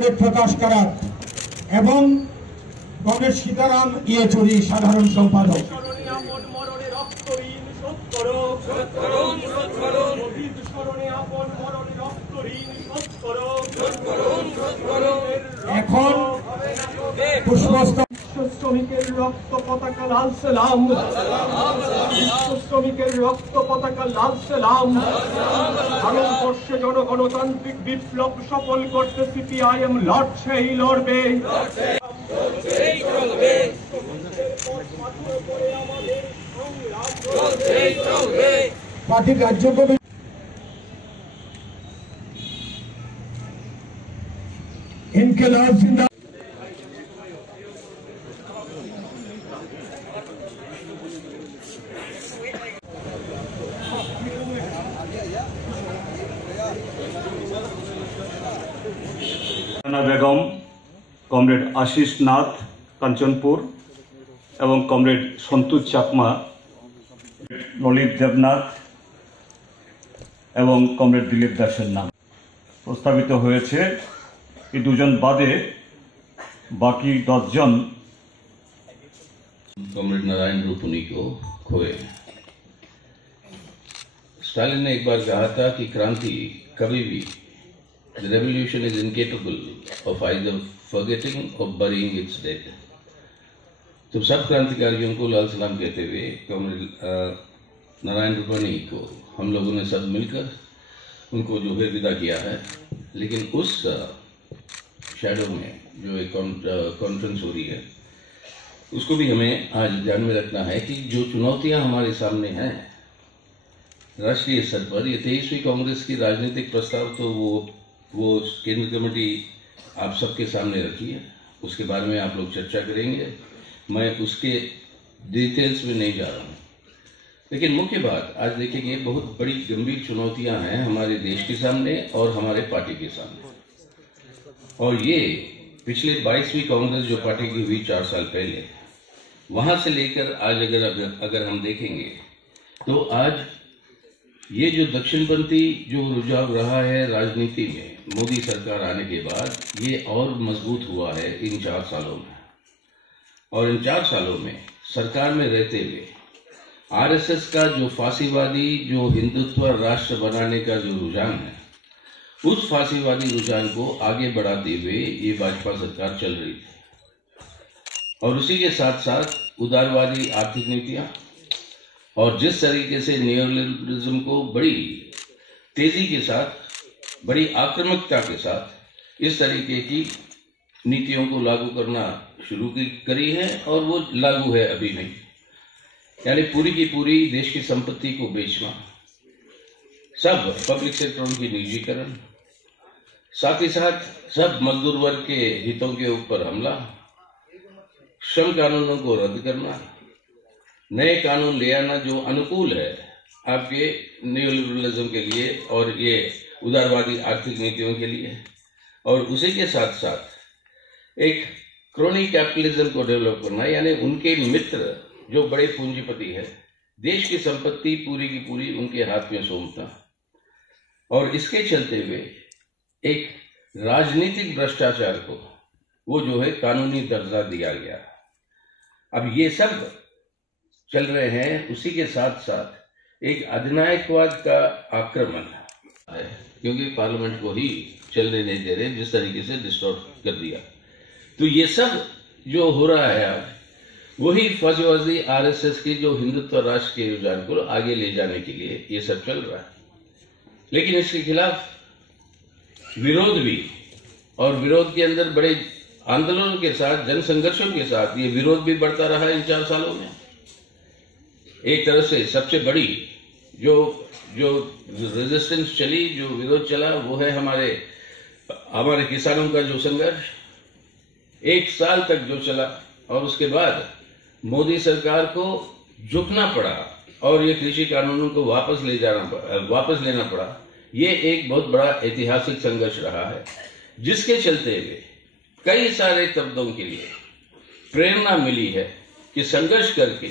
কংগ্রেস প্রকাশ করার এবং কংগ্রেস সীতারাম ইয়েচুরি সাধারণ সম্পাদক। এখন শ্রমিকের রক্ত পতাকা লাল সালাম, শ্রমিকের রক্ত পতাকা লাল সালাম। ভারতবর্ষে জনগণতান্ত্রিক বিপ্লব সফল করতে সিপিআইএম লড়ছেই লড়বে। পার্টির রাজ্য কমিটি ইনকিলাব জিন্দাবাদ। বেগম, কমরেড আশিস নাথ কাঞ্চনপুর এবং কমরেড সন্তোষ চাকমা, ললিত দেবনাথ এবং কমরেড দিলীপ দাসের নাম প্রস্তাবিত হয়েছে। এই দুজন বাদে बाकी 10 जन कॉमरेड नारायण रूप उन्हीं को खोए। स्टालिन ने एक बार कहा था कि क्रांति कभी भी The revolution is incapable of either forgetting or burying its dead. तो सब क्रांतिकारियों को लाल सलाम कहते हुए कॉमरेड नारायण रूपानी को हम लोगों ने सब मिलकर उनको जो है विदा किया है। लेकिन उस शैडो में जो एक कॉन्फ्रेंस हो रही है उसको भी हमें आज ध्यान में रखना है कि जो चुनौतियां हमारे सामने हैं राष्ट्रीय स्तर पर, ये 23वीं कांग्रेस की राजनीतिक प्रस्ताव तो वो केंद्र कमेटी आप सबके सामने रखी है, उसके बारे में आप लोग चर्चा करेंगे। मैं उसके डिटेल्स में नहीं जा रहा हूँ, लेकिन मुख्य बात आज देखेंगे बहुत बड़ी गंभीर चुनौतियां हैं हमारे देश के सामने और हमारे पार्टी के सामने। और ये पिछले 22वीं कांग्रेस जो पार्टी की हुई 4 साल पहले, वहां से लेकर आज अगर हम देखेंगे तो आज ये जो दक्षिणपंथी जो रुझाव रहा है राजनीति में मोदी सरकार आने के बाद, ये और मजबूत हुआ है इन 4 सालों में। और इन 4 सालों में सरकार में रहते हुए आरएसएस का जो फांसीवादी जो हिंदुत्व राष्ट्र बनाने का जो रुझान है, उस फांसीवादी रुझान को आगे बढ़ाते हुए ये भाजपा सरकार चल रही थी। और उसी के साथ साथ उदारवादी आर्थिक नीतियां और जिस तरीके से न्यूलिबरलिज्म को बड़ी तेजी के साथ, बड़ी आक्रामकता के साथ इस तरीके की नीतियों को लागू करना शुरू करी है और वो लागू है अभी नहीं। यानी पूरी की पूरी देश की संपत्ति को बेचना, सब पब्लिक सेक्टर की निजीकरण, साथ ही साथ सब मजदूर वर्ग के हितों के ऊपर हमला, श्रम कानूनों को रद्द करना, नए कानून ले आना जो अनुकूल है आपके न्यूलिबरलिज्म के लिए और ये उदारवादी आर्थिक नीतियों के लिए, और उसी के साथ साथ एक क्रोनी कैपिटलिज्म को डेवलप करना, यानी उनके मित्र जो बड़े पूंजीपति है, देश की संपत्ति पूरी की पूरी उनके हाथ में सौंपना। और इसके चलते हुए एक राजनीतिक भ्रष्टाचार को वो जो है कानूनी दर्जा दिया गया। अब ये सब चल रहे हैं, उसी के साथ साथ एक अधिनायकवाद का आक्रमण है, क्योंकि पार्लियामेंट को ही चलने नहीं दे रहे, जिस तरीके से डिस्टॉर्ट कर दिया। तो ये सब जो हो रहा है आज, वही फांसीवादी आरएसएस की जो हिंदुत्व राष्ट्र के रुझान को आगे ले जाने के लिए ये सब चल रहा है। लेकिन इसके खिलाफ विरोध भी, और विरोध के अंदर बड़े आंदोलनों के साथ, जन संघर्षों के साथ ये विरोध भी बढ़ता रहा इन 4 सालों में। एक तरह से सबसे बड़ी जो रेजिस्टेंस चली, जो विरोध चला, वो है हमारे किसानों का जो संघर्ष 1 साल तक जो चला, और उसके बाद मोदी सरकार को झुकना पड़ा और ये कृषि कानूनों को वापस लेना पड़ा। ये एक बहुत बड़ा ऐतिहासिक संघर्ष रहा है, जिसके चलते हुए कई सारे तबकों के लिए प्रेरणा मिली है कि संघर्ष करके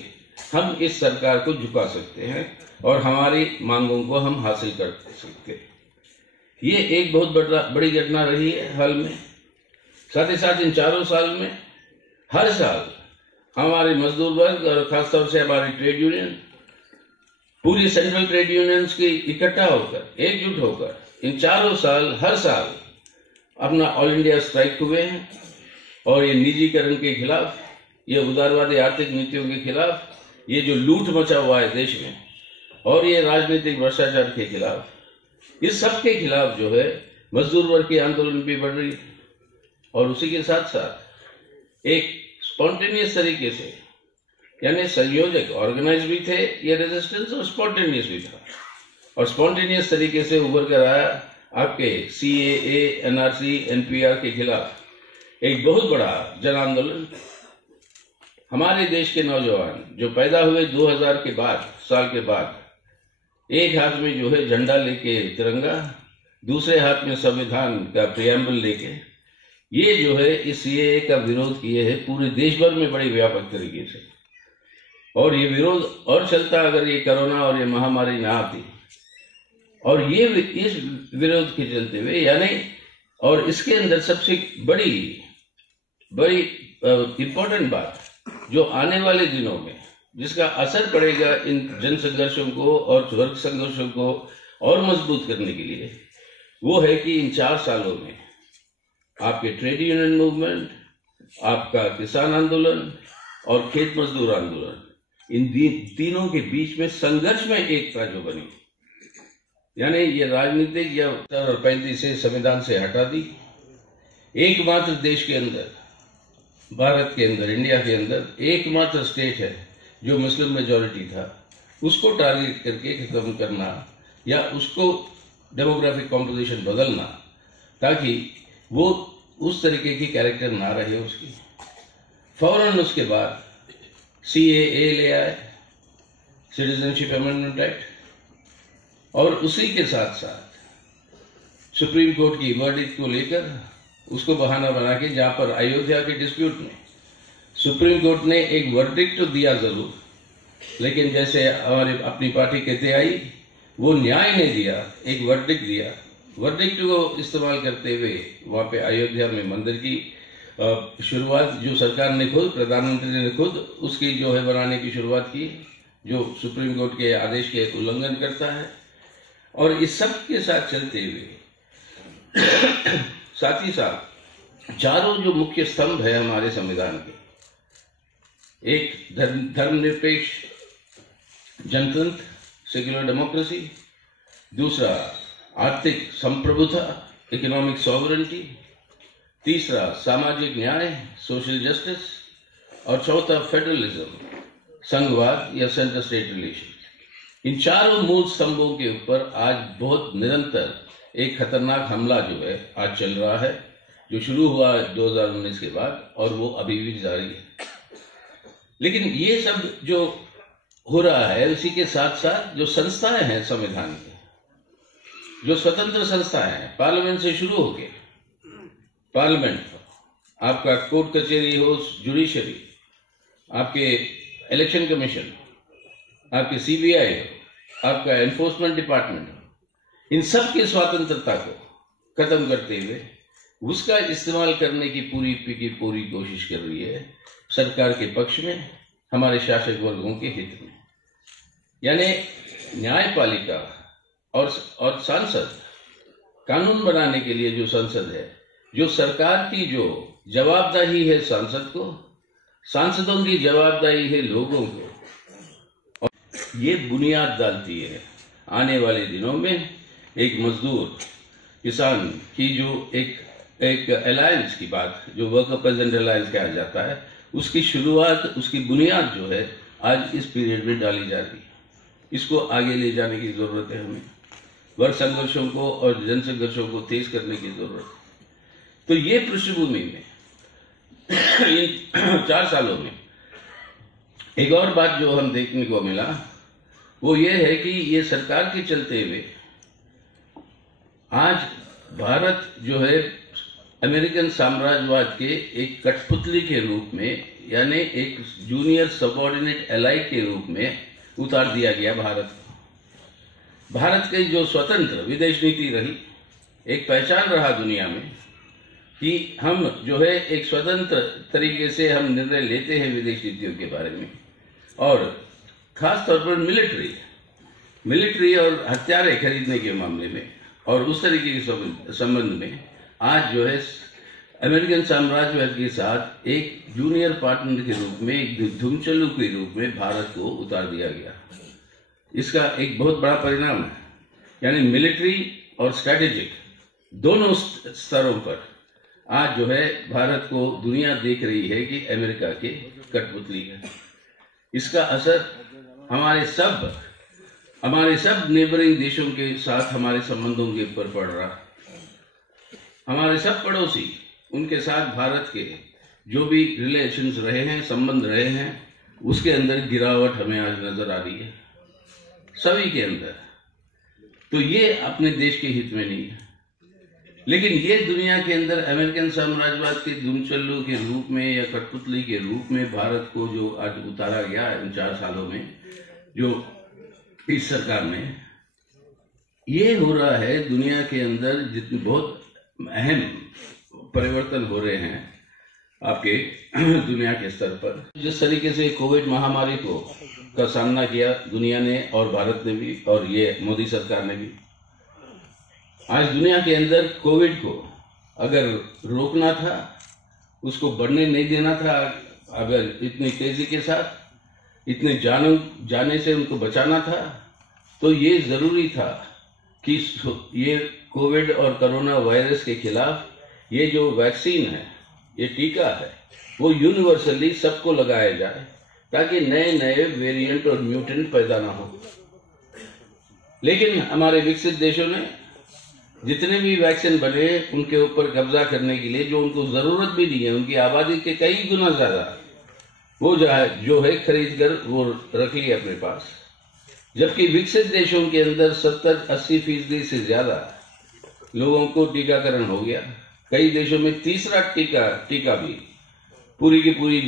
हम इस सरकार को झुका सकते हैं और हमारी मांगों को हम हासिल कर सकते हैं। ये एक बहुत बड़ी घटना रही है हाल में, साथ ही साथ इन 4 साल में हर साल हमारे मजदूर वर्ग और खासतौर से हमारे ट्रेड यूनियन, पूरी सेंट्रल ट्रेड यूनियंस की इकट्ठा होकर, एकजुट होकर इन 4 साल हर साल अपना ऑल इंडिया स्ट्राइक हुए हैं। और ये निजीकरण के खिलाफ, ये उदारवादी आर्थिक नीतियों के खिलाफ, ये जो लूट मचा हुआ है देश में, और ये राजनीतिक भ्रष्टाचार के खिलाफ, इस सब के खिलाफ जो है मजदूर वर्ग की आंदोलन भी बढ़ रही है। और उसी के साथ साथ एक स्पॉन्टेनियस तरीके से, यानी संयोजक ऑर्गेनाइज भी थे ये रेजिस्टेंस, और स्पॉन्टेनियस भी था। और स्पॉन्टेनियस तरीके से उभर कर आया आपके CAA, NRC, NPR के खिलाफ एक बहुत बड़ा जन आंदोलन। हमारे देश के नौजवान जो पैदा हुए 2000 के साल के बाद, एक हाथ में जो है झंडा लेके तिरंगा, दूसरे हाथ में संविधान का प्रियम्बल लेके, ये जो है इस CAA का विरोध किए है पूरे देश भर में बड़े व्यापक तरीके से। और ये विरोध और चलता अगर ये कोरोना और ये महामारी ना आती। और ये इस विरोध के चलते हुए, यानी और इसके अंदर सबसे बड़ी इंपॉर्टेंट बात जो आने वाले दिनों में जिसका असर पड़ेगा इन जन संघर्षों को और वर्ग संघर्षों को और मजबूत करने के लिए, वो है कि इन 4 सालों में आपके ट्रेड यूनियन मूवमेंट, आपका किसान आंदोलन और खेत मजदूर आंदोलन, इन तीनों के बीच में संघर्ष में एकता जो बनी, यानी ये राजनीतिक या 35 से संविधान से हटा दी। एकमात्र देश के अंदर, भारत के अंदर, इंडिया के अंदर एकमात्र स्टेट है जो मुस्लिम मेजॉरिटी था, उसको टारगेट करके खत्म करना या उसको डेमोग्राफिक कॉम्पोजिशन बदलना, ताकि वो उस तरीके की कैरेक्टर ना रहे उसकी। फौरन उसके बाद CAA ले आए, सिटीजनशिप अमेंडमेंट एक्ट, और उसी के साथ साथ सुप्रीम कोर्ट की वर्डिक्ट को लेकर उसको बहाना बना के, जहां पर अयोध्या के डिस्प्यूट में सुप्रीम कोर्ट ने एक वर्डिक्ट तो दिया जरूर, लेकिन जैसे हमारी अपनी पार्टी कहते आई, वो न्याय ने दिया, एक वर्डिक्ट दिया। वर्डिक्ट को इस्तेमाल करते हुए वहां पे अयोध्या में मंदिर की शुरुआत जो सरकार ने खुद, प्रधानमंत्री ने खुद उसकी जो है बनाने की शुरुआत की, जो सुप्रीम कोर्ट के आदेश के उल्लंघन करता है। और इस सब के साथ चलते हुए साथ ही साथ चारों जो मुख्य स्तंभ है हमारे संविधान के, एक धर्मनिरपेक्ष जनतंत्र, सेक्युलर डेमोक्रेसी, दूसरा आर्थिक संप्रभुता, इकोनॉमिक सॉवरेनिटी, तीसरा सामाजिक न्याय, सोशल जस्टिस, और चौथा फेडरलिज्म, संघवाद या सेंटर स्टेट रिलेशन। इन चारों मूल स्तंभों के ऊपर आज बहुत निरंतर एक खतरनाक हमला जो है आज चल रहा है, जो शुरू हुआ 2019 के बाद, और वो अभी भी जारी है। लेकिन ये सब जो हो रहा है, उसी के साथ साथ जो संस्थाएं हैं संविधान की, जो स्वतंत्र संस्थाएं हैं, पार्लियामेंट से शुरू होके, पार्लियामेंट, आपका कोर्ट कचहरी हो, जुडिशरी, आपके इलेक्शन कमीशन, आपके CBI हो, आपका एनफोर्समेंट डिपार्टमेंट हो, इन सब की स्वतंत्रता को खत्म करते हुए उसका इस्तेमाल करने की पूरी कोशिश कर रही है सरकार के पक्ष में, हमारे शासक वर्गों के हित में। यानी न्यायपालिका और सांसद, कानून बनाने के लिए जो संसद है, जो सरकार की जो जवाबदेही है सांसद को, सांसदों की जवाबदेही है लोगों को, और ये बुनियाद डालती है आने वाले दिनों में एक मजदूर किसान की जो एक अलायंस की बात, जो वर्कर प्रेजेंट अलायंस कहा जाता है, उसकी शुरुआत, उसकी बुनियाद जो है आज इस पीरियड में डाली जा रही है। इसको आगे ले जाने की जरूरत है हमें, वर्ग संघर्षों को और जन संघर्षों को तेज करने की जरूरत है। तो ये पृष्ठभूमि में इन 4 सालों में एक और बात जो हम देखने को मिला, वो ये है कि ये सरकार के चलते हुए आज भारत जो है अमेरिकन साम्राज्यवाद के एक कठपुतली के रूप में, यानी एक जूनियर सबऑर्डिनेट एलाई के रूप में उतार दिया गया भारत को। भारत की जो स्वतंत्र विदेश नीति रही, एक पहचान रहा दुनिया में, कि हम जो है एक स्वतंत्र तरीके से हम निर्णय लेते हैं विदेश नीतियों के बारे में, और खास तौर पर मिलिट्री और हथियारें खरीदने के मामले में और उस तरीके के संबंध में आज जो है अमेरिकन साम्राज्यवाद के साथ एक जूनियर पार्टनर के रूप में, एक धूमचल्लू के रूप में भारत को उतार दिया गया। इसका एक बहुत बड़ा परिणाम है, यानी मिलिट्री और स्ट्रैटेजिक दोनों स्तरों पर आज जो है भारत को दुनिया देख रही है कि अमेरिका के कठपुतली है। इसका असर हमारे सब नेबरिंग देशों के साथ हमारे संबंधों के ऊपर पड़ रहा है। हमारे सब पड़ोसी, उनके साथ भारत के जो भी रिलेशंस रहे हैं, संबंध रहे हैं, उसके अंदर गिरावट हमें आज नजर आ रही है, सभी के अंदर। तो ये अपने देश के हित में नहीं है, लेकिन ये दुनिया के अंदर अमेरिकन साम्राज्यवाद के धूमचल्लू के रूप में या कठपुतली के रूप में भारत को जो आज उतारा गया है इन 4 सालों में, जो इस सरकार में ये हो रहा है, दुनिया के अंदर जितने बहुत अहम परिवर्तन हो रहे हैं आपके दुनिया के स्तर पर। जिस तरीके से कोविड महामारी का सामना किया दुनिया ने और भारत ने भी, और ये मोदी सरकार ने भी, आज दुनिया के अंदर कोविड को अगर रोकना था, उसको बढ़ने नहीं देना था, अगर इतनी तेजी के साथ इतने जाने से उनको बचाना था, तो ये जरूरी था कि ये कोविड और कोरोना वायरस के खिलाफ ये जो वैक्सीन है, ये टीका है, वो यूनिवर्सली सबको लगाया जाए ताकि नए नए वेरिएंट और म्यूटेंट पैदा ना हो। लेकिन हमारे विकसित देशों ने जितने भी वैक्सीन बने उनके ऊपर कब्जा करने के लिए, जो उनको जरूरत भी नहीं है, उनकी आबादी के कई गुना ज्यादा वो जो है खरीद कर वो रख लिया अपने पास। जबकि विकसित देशों के अंदर 70-80% से ज्यादा लोगों को टीकाकरण हो गया। कई देशों में तीसरा टीका भी पूरी की पूरी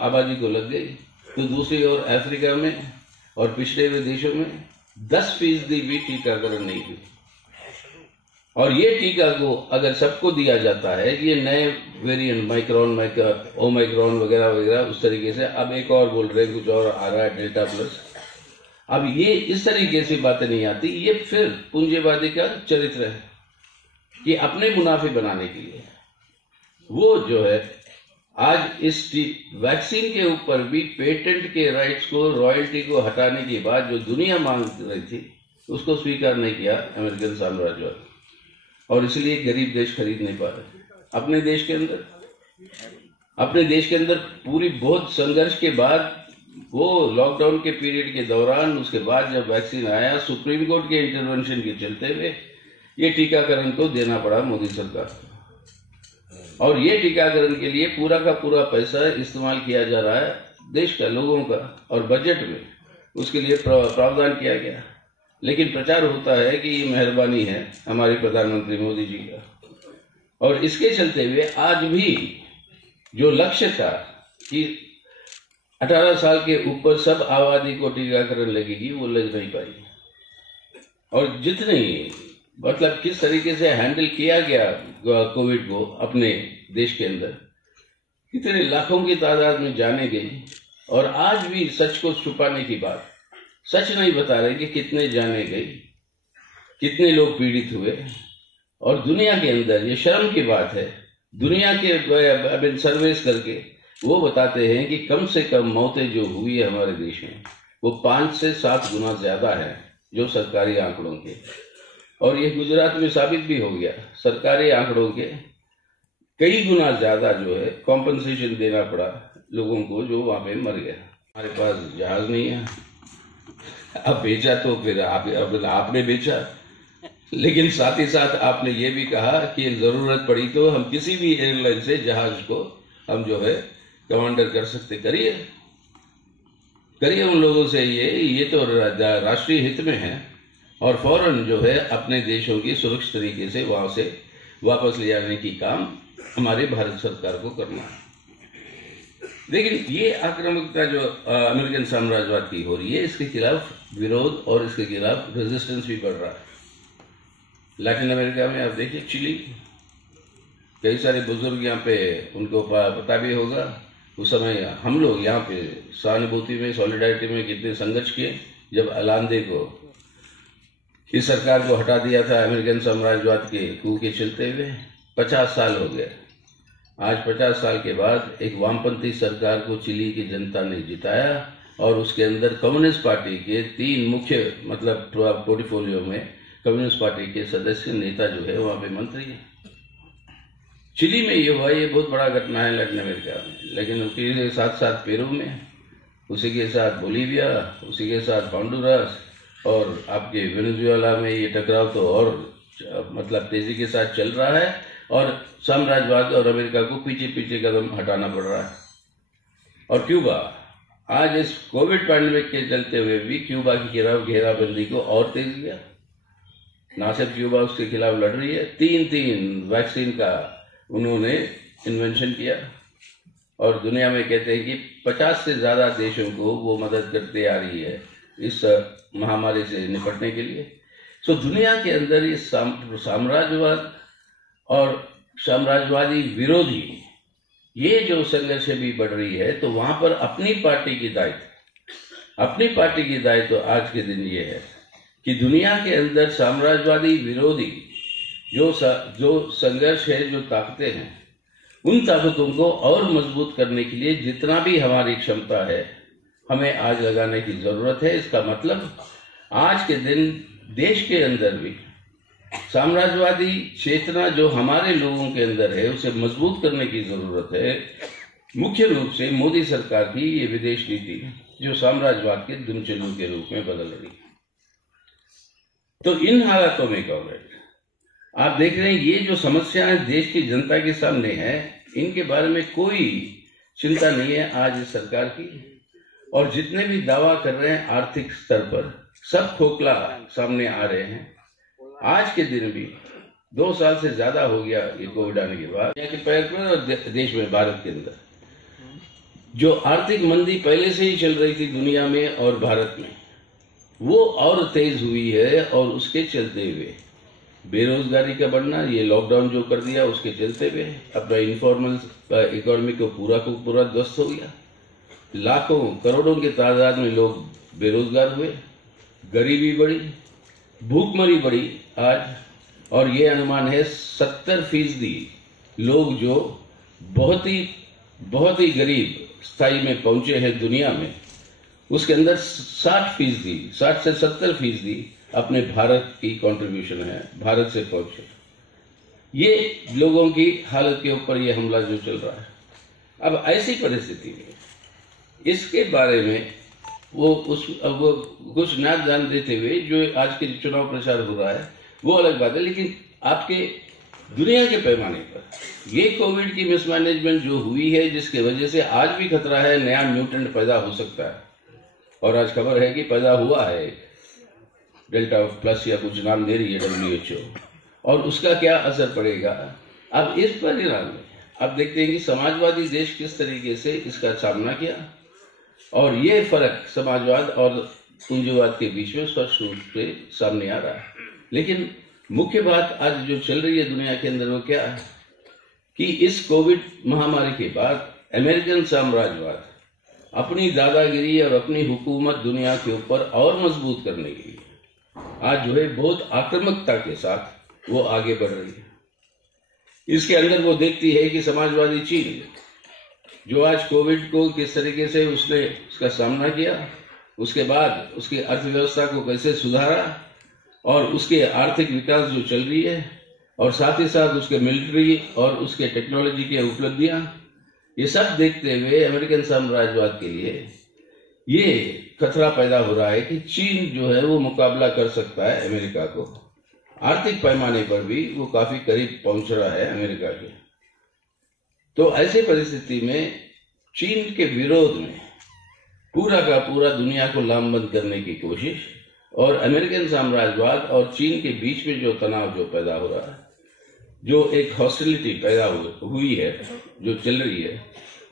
आबादी को लग गई। तो दूसरी ओर अफ्रीका में और पिछड़े हुए देशों में 10% भी टीकाकरण नहीं हुई। और ये टीका को अगर सबको दिया जाता है कि ये नए वेरिएंट ओमाइक्रॉन वगैरह वगैरह उस तरीके से, अब एक और बोल रहे हैं, कुछ और आ रहा है, डेल्टा प्लस। अब ये इस तरीके से बातें नहीं आती। ये फिर पूंजीवादी का चरित्र है कि अपने मुनाफे बनाने के लिए वो जो है आज इस वैक्सीन के ऊपर भी पेटेंट के राइट्स को, रॉयल्टी को हटाने के बाद जो दुनिया मांग रही थी उसको स्वीकार नहीं किया अमेरिकन साम्राज्यवाद, और इसलिए गरीब देश खरीद नहीं पा रहे। अपने देश के अंदर पूरी बहुत संघर्ष के बाद, वो लॉकडाउन के पीरियड के दौरान, उसके बाद जब वैक्सीन आया, सुप्रीम कोर्ट के इंटरवेंशन के चलते हुए ये टीकाकरण को देना पड़ा मोदी सरकार को। और ये टीकाकरण के लिए पूरा का पूरा पैसा इस्तेमाल किया जा रहा है देश का, लोगों का, और बजट में उसके लिए प्रावधान किया गया। लेकिन प्रचार होता है कि ये मेहरबानी है हमारे प्रधानमंत्री मोदी जी का, और इसके चलते हुए आज भी जो लक्ष्य था कि 18 साल के ऊपर सब आबादी को टीकाकरण लगेगी, वो लग नहीं पाई। और जितनी मतलब किस तरीके से हैंडल किया गया कोविड को अपने देश के अंदर, कितने लाखों की तादाद में जाने गई, और आज भी सच को छुपाने की बात, सच नहीं बता रहे कि कितने जाने गई, कितने लोग पीड़ित हुए। और दुनिया के अंदर ये शर्म की बात है, दुनिया के सर्वेस करके वो बताते हैं कि कम से कम मौतें जो हुई है हमारे देश में वो 5 से 7 गुना ज्यादा है जो सरकारी आंकड़ों के। और ये गुजरात में साबित भी हो गया, सरकारी आंकड़ों के कई गुना ज्यादा जो है कॉम्पनसेशन देना पड़ा लोगों को जो वहां पे मर गया। हमारे पास जहाज नहीं है, अब बेचा तो फिर आपने बेचा, लेकिन साथ ही साथ आपने ये भी कहा कि जरूरत पड़ी तो हम किसी भी एयरलाइन से जहाज को हम जो है कमांडर कर सकते। करिए उन लोगों से ये तो राष्ट्रीय हित में है, और फौरन जो है अपने देशों की सुरक्षित तरीके से वहां से वापस ले जाने की काम हमारे भारत सरकार को करना है। लेकिन ये आक्रामकता जो अमेरिकन साम्राज्यवाद की हो रही है, इसके खिलाफ विरोध और इसके खिलाफ रेजिस्टेंस भी बढ़ रहा है। लैटिन अमेरिका में आप देखिए, चिली कई सारे बुजुर्ग यहाँ पे उनको पता भी होगा उस समय हम लोग यहाँ पे सहानुभूति में, सॉलिडारिटी में कितने संघर्ष किए जब अलांदे को इस सरकार को हटा दिया था अमेरिकन साम्राज्यवाद के कू के चलते हुए। 50 साल हो गए। आज 50 साल के बाद एक वामपंथी सरकार को चिली की जनता ने जिताया और उसके अंदर कम्युनिस्ट पार्टी के 3 मुख्य मतलब पोर्टफोलियो में कम्युनिस्ट पार्टी के सदस्य नेता जो है वहां पे मंत्री है। चिली में ये हुआ, ये बहुत बड़ा घटना है लैटिन अमेरिका में, लेकिन उसके साथ साथ पेरू में, उसी के साथ बोलीविया, उसी के साथ होंडुरास और आपके वेनेजुएला में ये टकराव तो और मतलब तेजी के साथ चल रहा है और साम्राज्यवाद और अमेरिका को पीछे पीछे कदम हटाना पड़ रहा है। और क्यूबा आज इस कोविड पैंडेमिक के चलते हुए भी क्यूबा की घेराबंदी को और तेज किया। ना सिर्फ क्यूबा उसके खिलाफ लड़ रही है, 3 वैक्सीन का उन्होंने इन्वेंशन किया और दुनिया में कहते हैं कि 50 से ज्यादा देशों को वो मदद करते आ रही है इस महामारी से निपटने के लिए। सो दुनिया के अंदर ये साम्राज्यवाद और साम्राज्यवादी विरोधी ये जो संघर्ष भी बढ़ रही है, तो वहां पर अपनी पार्टी की दायित्व आज के दिन ये है कि दुनिया के अंदर साम्राज्यवादी विरोधी जो संघर्ष है, जो ताकतें हैं, उन ताकतों को और मजबूत करने के लिए जितना भी हमारी क्षमता है हमें आज लगाने की जरूरत है। इसका मतलब आज के दिन देश के अंदर भी साम्राज्यवादी चेतना जो हमारे लोगों के अंदर है उसे मजबूत करने की जरूरत है। मुख्य रूप से मोदी सरकार की ये विदेश नीति जो साम्राज्यवाद के दुमचलू के रूप में बदल रही है। तो इन हालातों में कॉमरेड आप देख रहे हैं ये जो समस्याएं देश की जनता के सामने है, इनके बारे में कोई चिंता नहीं है आज इस सरकार की। और जितने भी दावा कर रहे हैं आर्थिक स्तर पर सब खोखला सामने आ रहे हैं। आज के दिन भी 2 साल से ज्यादा हो गया ये कोविड आने के बाद यहाँ के पैर पर और देश में भारत के अंदर जो आर्थिक मंदी पहले से ही चल रही थी दुनिया में और भारत में, वो और तेज हुई है। और उसके चलते हुए बेरोजगारी का बढ़ना, ये लॉकडाउन जो कर दिया उसके चलते हुए अपना इनफॉर्मल इकोनॉमी को पूरा ध्वस्त हो गया। लाखों करोड़ों के तादाद में लोग बेरोजगार हुए, गरीबी बढ़ी, भूखमरी बढ़ी आज। और ये अनुमान है 70% लोग जो बहुत ही गरीब स्थाई में पहुंचे हैं दुनिया में, उसके अंदर 60% से 70% अपने भारत की कंट्रीब्यूशन है, भारत से पहुंचे। ये लोगों की हालत के ऊपर ये हमला जो चल रहा है। अब ऐसी परिस्थिति में इसके बारे में वो कुछ ना ध्यान देते हुए जो आज के चुनाव प्रचार हो रहा है वो अलग बात है, लेकिन आपके दुनिया के पैमाने पर ये कोविड की मिसमैनेजमेंट जो हुई है, जिसके वजह से आज भी खतरा है नया म्यूटेंट पैदा हो सकता है। और आज खबर है कि पैदा हुआ है डेल्टा प्लस या कुछ नाम दे रही है WHO, और उसका क्या असर पड़ेगा। अब इस परिणाम में अब देखते हैं कि समाजवादी देश किस तरीके से इसका सामना किया, और ये फर्क समाजवाद और पूंजीवाद के बीच में स्पष्ट रूप से सामने आ रहा है। लेकिन मुख्य बात आज जो चल रही है दुनिया के अंदर वो क्या है कि इस कोविड महामारी के बाद अमेरिकन साम्राज्यवाद अपनी दादागिरी और अपनी हुकूमत दुनिया के ऊपर और मजबूत करने के लिए आज जो है बहुत आक्रामकता के साथ वो आगे बढ़ रही है। इसके अंदर वो देखती है कि समाजवादी चीन जो आज कोविड को किस तरीके से उसने उसका सामना किया, उसके बाद उसकी अर्थव्यवस्था को कैसे सुधारा, और उसके आर्थिक विकास जो चल रही है, और साथ ही साथ उसके मिलिट्री और उसके टेक्नोलॉजी की उपलब्धियां, ये सब देखते हुए अमेरिकन साम्राज्यवाद के लिए ये खतरा पैदा हो रहा है कि चीन जो है वो मुकाबला कर सकता है अमेरिका को। आर्थिक पैमाने पर भी वो काफी करीब पहुंच रहा है अमेरिका के। तो ऐसी परिस्थिति में चीन के विरोध में पूरा का पूरा दुनिया को लामबंद करने की कोशिश, और अमेरिकन साम्राज्यवाद और चीन के बीच में जो तनाव जो पैदा हो रहा है, जो एक हॉस्टिलिटी पैदा हुई है जो चल रही है,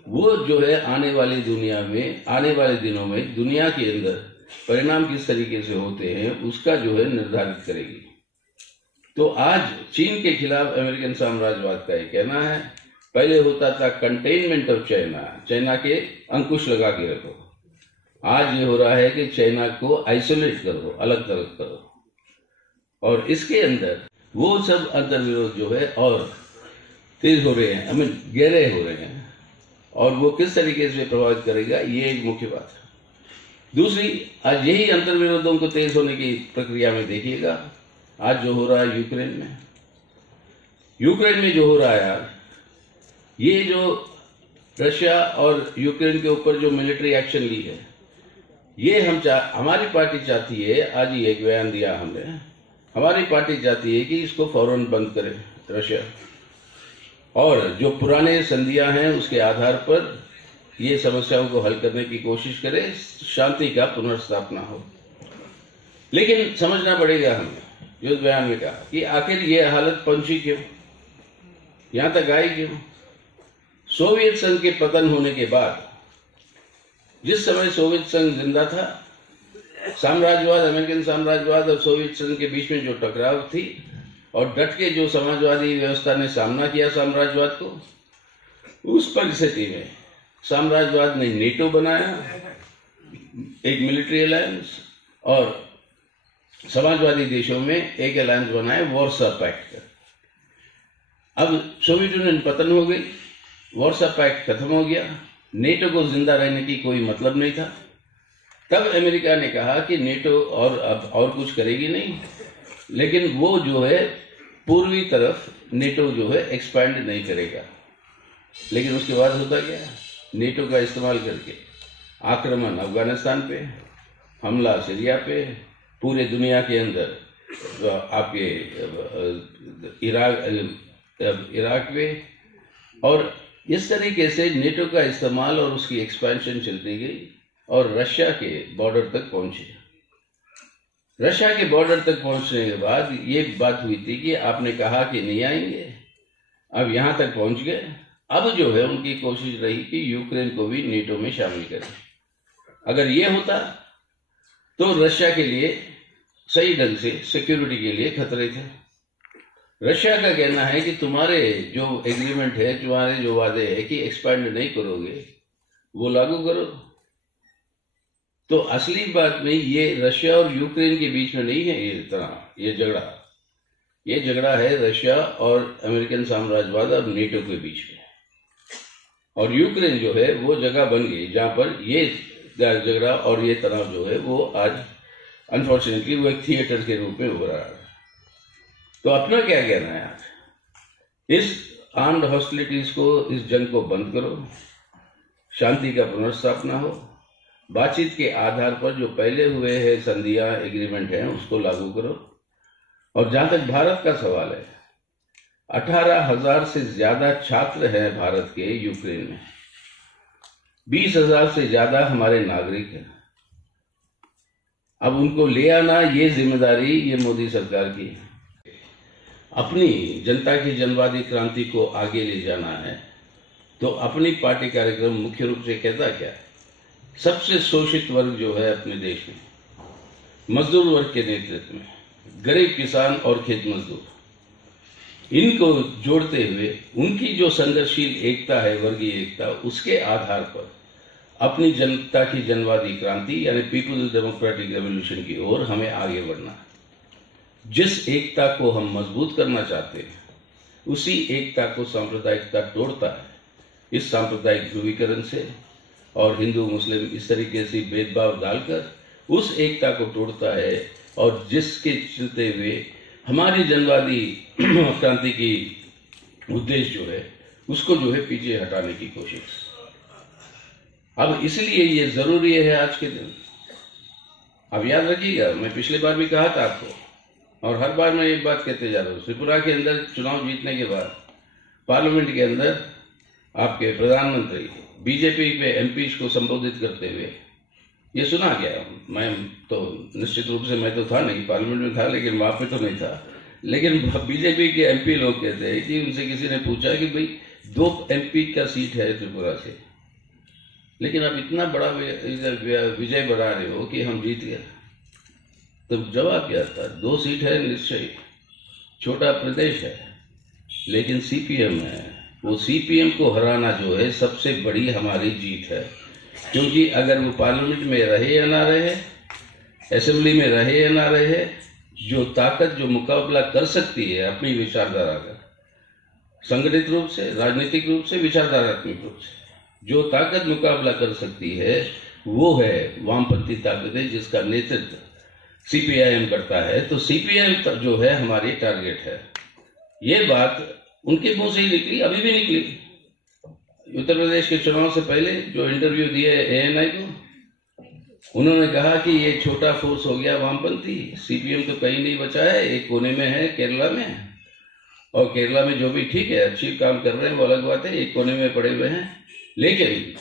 वो जो है आने वाले दिनों में दुनिया के अंदर परिणाम किस तरीके से होते हैं उसका जो है निर्धारित करेगी। तो आज चीन के खिलाफ अमेरिकन साम्राज्यवाद का ये कहना है, पहले होता था कंटेनमेंट ऑफ चाइना, चाइना के अंकुश लगा के रखो। आज ये हो रहा है कि चाइना को आइसोलेट करो, अलग थलग करो। और इसके अंदर वो सब अंतर्विरोध जो है और तेज हो रहे हैं, गहरे हो रहे हैं, और वो किस तरीके से प्रभावित करेगा, ये एक मुख्य बात है। दूसरी, आज यही अंतर्विरोधों को तेज होने की प्रक्रिया में देखिएगा, आज जो हो रहा है यूक्रेन में जो हो रहा है आज, ये जो रशिया और यूक्रेन के ऊपर जो मिलिट्री एक्शन ली है, ये हमारी पार्टी चाहती है, आज ही एक बयान दिया हमने, हमारी पार्टी चाहती है कि इसको फौरन बंद करे रशिया, और जो पुराने संधियां हैं उसके आधार पर ये समस्याओं को हल करने की कोशिश करे, शांति का पुनर्स्थापना हो। लेकिन समझना पड़ेगा हमें, जो बयान में कहा कि आखिर ये हालत पहुंची क्यों, यहां तक आई क्यों। सोवियत संघ के पतन होने के बाद, जिस समय सोवियत संघ जिंदा था, साम्राज्यवाद, अमेरिकन साम्राज्यवाद और सोवियत संघ के बीच में जो टकराव थी, और डट के जो समाजवादी व्यवस्था ने सामना किया साम्राज्यवाद को, उस परिस्थिति में साम्राज्यवाद ने नेटो बनाया, एक मिलिट्री अलायंस, और समाजवादी देशों में एक अलायंस बनाया, वॉर्सा पैक्ट का। अब सोवियत यूनियन पतन हो गई, वॉर्सा पैक्ट खत्म हो गया, नेटो को जिंदा रहने की कोई मतलब नहीं था। तब अमेरिका ने कहा कि नेटो अब और कुछ करेगी नहीं, लेकिन वो जो है पूर्वी तरफ नेटो जो है एक्सपैंड नहीं करेगा। लेकिन उसके बाद होता क्या, नेटो का इस्तेमाल करके आक्रमण अफगानिस्तान पे, हमला सीरिया पे, पूरे दुनिया के अंदर आपके इराक पे, और इस तरीके से नेटो का इस्तेमाल और उसकी एक्सपेंशन चलती गई, और रशिया के बॉर्डर तक पहुंचे। रशिया के बॉर्डर तक पहुंचने के बाद ये बात हुई थी कि आपने कहा कि नहीं आएंगे, अब यहां तक पहुंच गए। अब जो है उनकी कोशिश रही कि यूक्रेन को भी नेटो में शामिल करें। अगर ये होता तो रशिया के लिए सही ढंग से सिक्योरिटी के लिए खतरे थे। रशिया का कहना है कि तुम्हारे जो एग्रीमेंट है, तुम्हारे जो वादे है कि एक्सपैंड नहीं करोगे, वो लागू करो। तो असली बात में ये रशिया और यूक्रेन के बीच में नहीं है ये झगड़ा है रशिया और अमेरिकन साम्राज्यवाद और नेटो के बीच में। और यूक्रेन जो है वो जगह बन गई जहां पर ये झगड़ा और ये तनाव जो है वो आज अनफॉर्चुनेटली वो एक थिएटर के रूप में हो रहा है। तो अपना क्या कहना है, आज इस आर्म्ड हॉस्टिलिटीज को, इस जंग को बंद करो, शांति का पुनर्स्थापना हो, बातचीत के आधार पर जो पहले हुए हैं संधियां, एग्रीमेंट हैं, उसको लागू करो। और जहां तक भारत का सवाल है, 18,000 से ज्यादा छात्र हैं भारत के यूक्रेन में, 20,000 से ज्यादा हमारे नागरिक हैं। अब उनको ले आना, ये जिम्मेदारी ये मोदी सरकार की है। अपनी जनता की जनवादी क्रांति को आगे ले जाना है तो अपनी पार्टी कार्यक्रम मुख्य रूप से कहता क्या है, सबसे शोषित वर्ग जो है अपने देश में, मजदूर वर्ग के नेतृत्व में, गरीब किसान और खेत मजदूर, इनको जोड़ते हुए उनकी जो संघर्षशील एकता है, वर्गीय एकता, उसके आधार पर अपनी जनता की जनवादी क्रांति यानी पीपुल्स डेमोक्रेटिक रेवोल्यूशन की ओर हमें आगे बढ़ना है। जिस एकता को हम मजबूत करना चाहते हैं, उसी एकता को सांप्रदायिकता तोड़ता है। इस सांप्रदायिक ध्रुवीकरण से और हिंदू मुस्लिम इस तरीके से भेदभाव डालकर उस एकता को तोड़ता है, और जिसके चलते हुए हमारी जनवादी क्रांति की उद्देश्य जो है उसको जो है पीछे हटाने की कोशिश। अब इसलिए ये जरूरी है आज के दिन। अब याद रखिएगा, मैं पिछले बार भी कहा था आपको, और हर बार मैं एक बात कहते जा रहा हूँ, त्रिपुरा के अंदर चुनाव जीतने के बाद पार्लियामेंट के अंदर आपके प्रधानमंत्री बीजेपी पे एमपीज को संबोधित करते हुए ये सुना गया। मैं तो निश्चित रूप से मैं तो था नहीं, पार्लियामेंट में था, लेकिन वहां पे तो नहीं था। लेकिन बीजेपी के एमपी लोग कहते हैं कि उनसे किसी ने पूछा कि भाई 2 एमपी का सीट है त्रिपुरा से, लेकिन आप इतना बड़ा विजय बढ़ा रहे हो कि हम जीत गए। तो जवाब क्या था, 2 सीट है निश्चय, छोटा प्रदेश है, लेकिन सीपीएम है। वो सीपीएम को हराना जो है सबसे बड़ी हमारी जीत है, क्योंकि अगर वो पार्लियामेंट में रहे या ना रहे, असेंबली में रहे या ना रहे, जो ताकत जो मुकाबला कर सकती है अपनी विचारधारा का, संगठित रूप से, राजनीतिक रूप से, विचारधारात्मक रूप से जो ताकत मुकाबला कर सकती है, वो है वामपंथी ताकतें, जिसका नेतृत्व सीपीआईएम करता है। तो सीपीआईएम जो है हमारी टारगेट है। ये बात उनके मुंह से ही निकली, अभी भी निकली। उत्तर प्रदेश के चुनाव से पहले जो इंटरव्यू दिए एएनआई को, उन्होंने कहा कि ये छोटा फोर्स हो गया वामपंथी, सीपीएम तो कहीं नहीं बचा है, एक कोने में है केरला में, और केरला में जो भी ठीक है, अच्छी काम कर रहे हैं, वो अलग बात है, एक कोने में पड़े हुए हैं। लेकिन